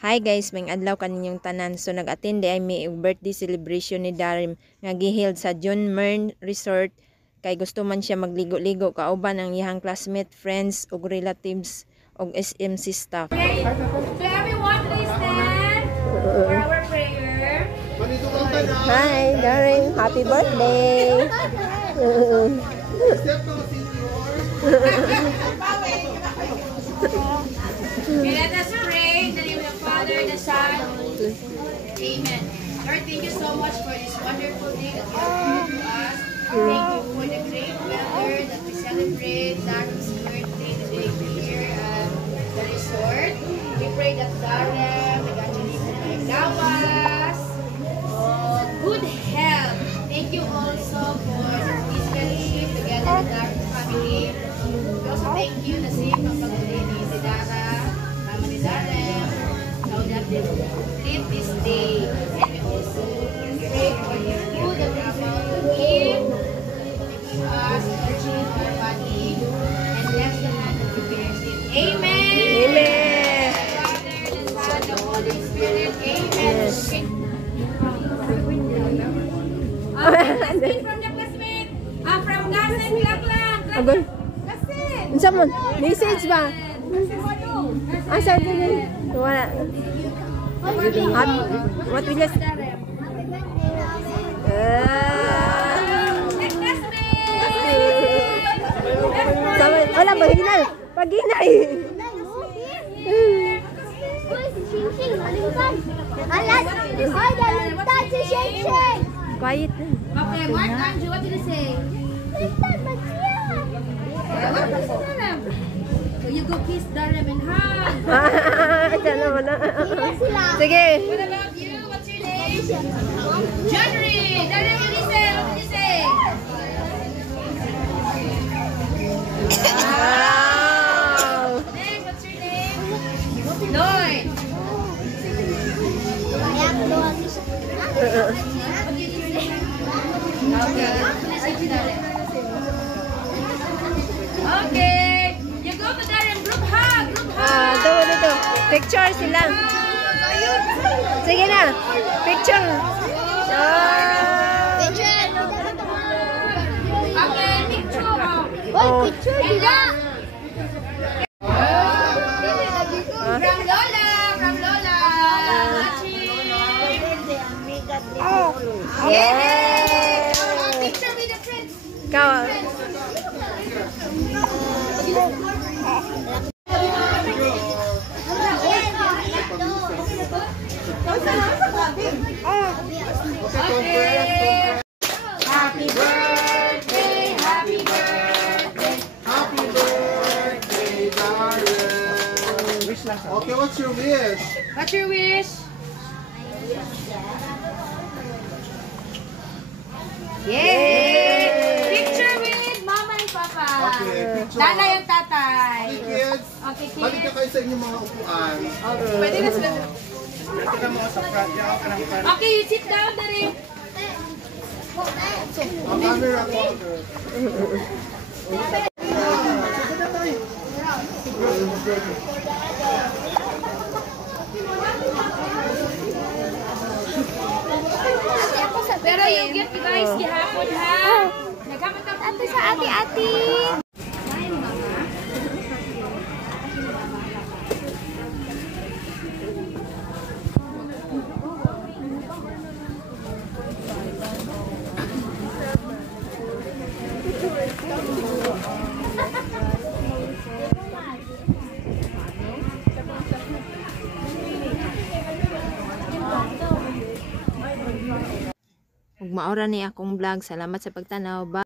Hi guys, may adlaw kaninyong tanan. So nag-attend ay may birthday celebration ni Darim nga giheld sa John Mern Resort kay gusto man siya magligo-ligo kauban ang iyang classmate, friends ug relatives ug SMC staff. Okay. So everyone please stand for our prayer. Hi Darim, happy birthday. Okay, let us pray in the name of the Father, the Son, Amen. Lord, thank you so much for this wonderful day that you have given to us. Thank you for the great weather that we celebrate Darren's birthday today here at the resort. We pray that Darren, nag-actually may gawas, good health. Thank you also for the physical shift together with Darren's family. We also thank you na safe ang pag-ulit ni Dara, mama ni Darren, how that they will complete this day. And we also pray for your food that we are about to eat, give us energy to our body, and bless the hand that prepares it. Amen! Amen. Father, the Son, the Holy Spirit. Amen. Yes. Classmate from the classmate. From Gasen, Klaklang. Agoy. Gasen. Unsa man? Message ba? Asa din? Wala. What will you say? Next classmate. Wala, paghinay. Paghinay. Quiet. Okay, Mark, Andrew, what did you say? So you go kiss Darren and hug. Ito naman na. Sige. What about you? What's your name? January. Darren, what did you say? What did you say? Wow. Next, what's your name? Lloyd. What did you say? Okay. What did you say? Okay. You go to Darren. Group hug. Group hug. Dito. Picture sila. Sige na. Picture. Okay, picture. Picture Ella. From Lola. From Lola. Yay! Picture with the friends. Ikaw. Okay. Happy birthday, happy birthday. Happy birthday, Darren. Okay, what's your wish? What's your wish? Yay! Picture with mama and papa. Okay, picture. Nanay and tatay. Okay, kids. Okay, Balik na kids. kayo sa inyong mga upuan. Pwede na sila. Okay, you sit down, Darren. Ang camera ko. Pero yung gift guys, gihapon ha. Nagkapit ang Ate sa ati-ati. Ug maora ni akong vlog. Salamat sa pagtanaw. Bye.